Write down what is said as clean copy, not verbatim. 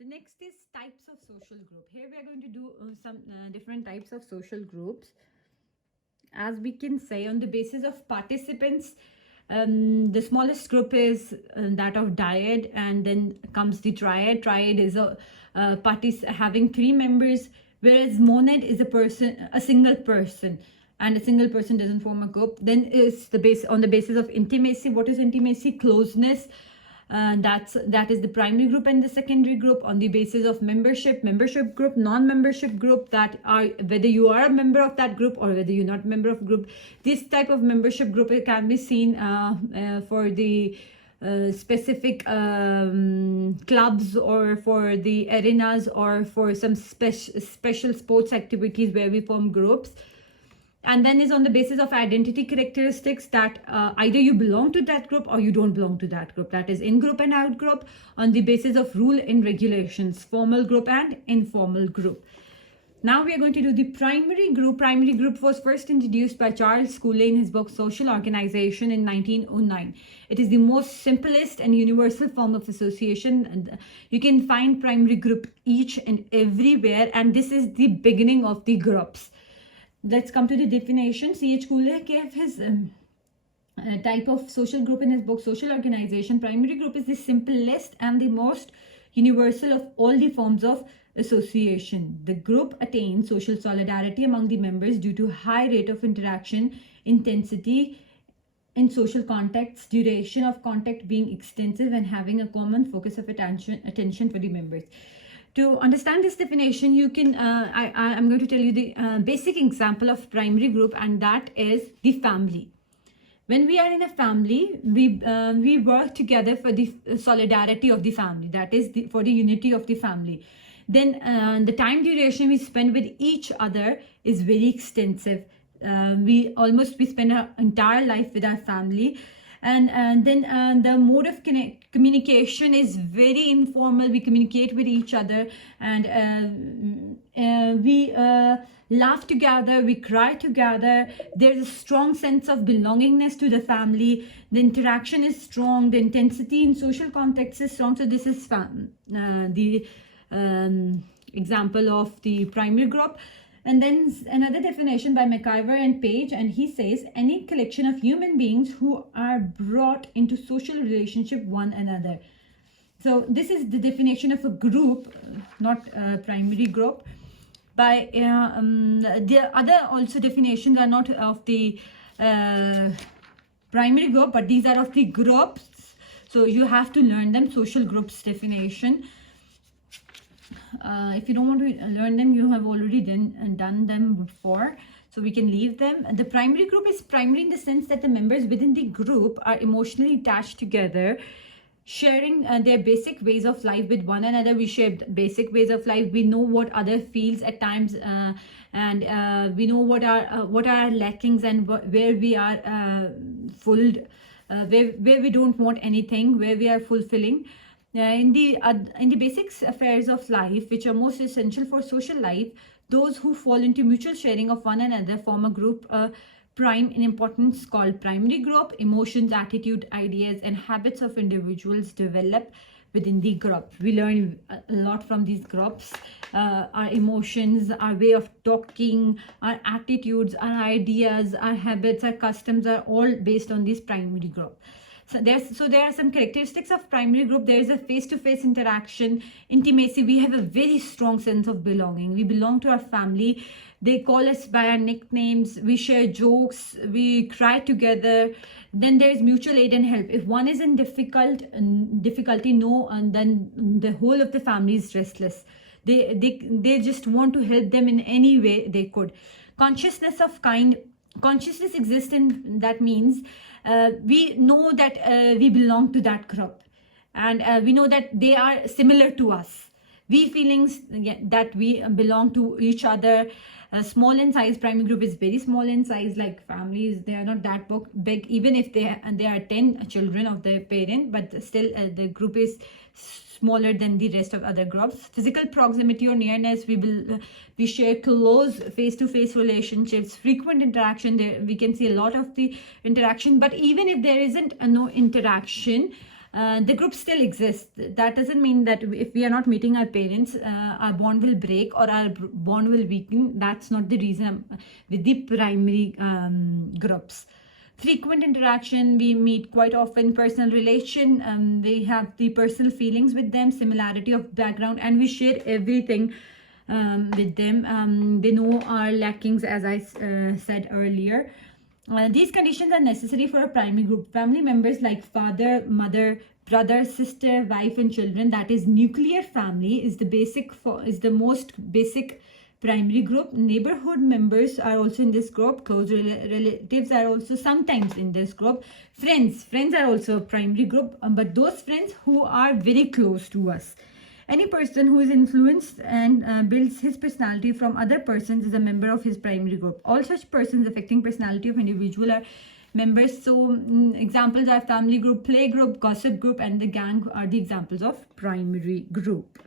The next is types of social group. Here we are going to do some different types of social groups. As we can say, on the basis of participants, the smallest group is that of dyad, and then comes the triad. Triad is a party having 3 members, whereas monad is a single person, and a single person doesn't form a group. Then is the base on the basis of intimacy. What is intimacy? Closeness. That is the primary group. And the secondary group on the basis of membership group, non-membership group, that are whether you are a member of that group or whether you're not a member of group. This type of membership group, it can be seen for the specific clubs, or for the arenas, or for some special sports activities where we form groups. And then is on the basis of identity characteristics, that either you belong to that group or you don't belong to that group. That is in group and out group. On the basis of rule and regulations, formal group and informal group. Now we are going to do the primary group. Primary group was first introduced by Charles Cooley in his book Social Organization in 1909. It is the most simplest and universal form of association. And you can find primary group each and everywhere, and this is the beginning of the groups. Let's come to the definition. C.H. Cooley gave his type of social group in his book Social Organization. Primary group is the simplest and the most universal of all the forms of association. The group attains social solidarity among the members due to high rate of interaction, intensity in social contacts, duration of contact being extensive, and having a common focus of attention for the members. To understand this definition, you can I'm going to tell you the basic example of primary group, and that is the family. When we are in a family, we work together for the solidarity of the family, that is for the unity of the family. Then the time duration we spend with each other is very extensive. We spend our entire life with our family. And then the mode of communication is very informal. We communicate with each other, and we laugh together, we cry together. There's a strong sense of belongingness to the family. The interaction is strong, the intensity in social context is strong. So this is the example of the primary group. And then another definition by McIver and Page, and he says any collection of human beings who are brought into social relationship one another. So this is the definition of a group, not a primary group. By the other also definitions are not of the primary group, but these are of the groups. So you have to learn them. Social groups definition. If you don't want to learn them, you have already done them before, so we can leave them. The primary group is primary in the sense that the members within the group are emotionally attached together, sharing their basic ways of life with one another. We share basic ways of life. We know what other feels at times, and we know what are lackings, and where we are full, where we don't want anything, where we are fulfilling. In the basic affairs of life, which are most essential for social life, those who fall into mutual sharing of one another form a group prime in importance called primary group. Emotions, attitude, ideas, and habits of individuals develop within the group. We learn a lot from these groups. Our emotions, our way of talking, our attitudes, our ideas, our habits, our customs are all based on this primary group. So there are some characteristics of primary group. There is a face-to-face interaction, intimacy. We have a very strong sense of belonging. We belong to our family. They call us by our nicknames. We share jokes. We cry together. Then there is mutual aid and help. If one is in difficulty, and then the whole of the family is restless. They just want to help them in any way they could. Consciousness exists in that means we know that we belong to that group, and we know that they are similar to us. We feelings that we belong to each other. Small in size. Primary group is very small in size. Like families, they are not that big, even if they are 10 children of their parent, but still the group is smaller than the rest of other groups. Physical proximity or nearness, we share close face-to-face relationships, frequent interaction. There we can see a lot of the interaction. But even if there isn't no interaction, the group still exists. That doesn't mean that if we are not meeting our parents, our bond will break or our bond will weaken. That's not the reason with the primary groups. Frequent interaction, we meet quite often, personal relation, they have the personal feelings with them, similarity of background, and we share everything with them. They know our lackings, as I said earlier. These conditions are necessary for a primary group. Family members like father, mother, brother, sister, wife, and children, that is nuclear family, is the most basic primary group. Neighborhood members are also in this group. Close relatives are also sometimes in this group. Friends are also a primary group, but those friends who are very close to us. Any person who is influenced and builds his personality from other persons is a member of his primary group. All such persons affecting personality of individual are members. So examples are family group, play group, gossip group, and the gang are the examples of primary group.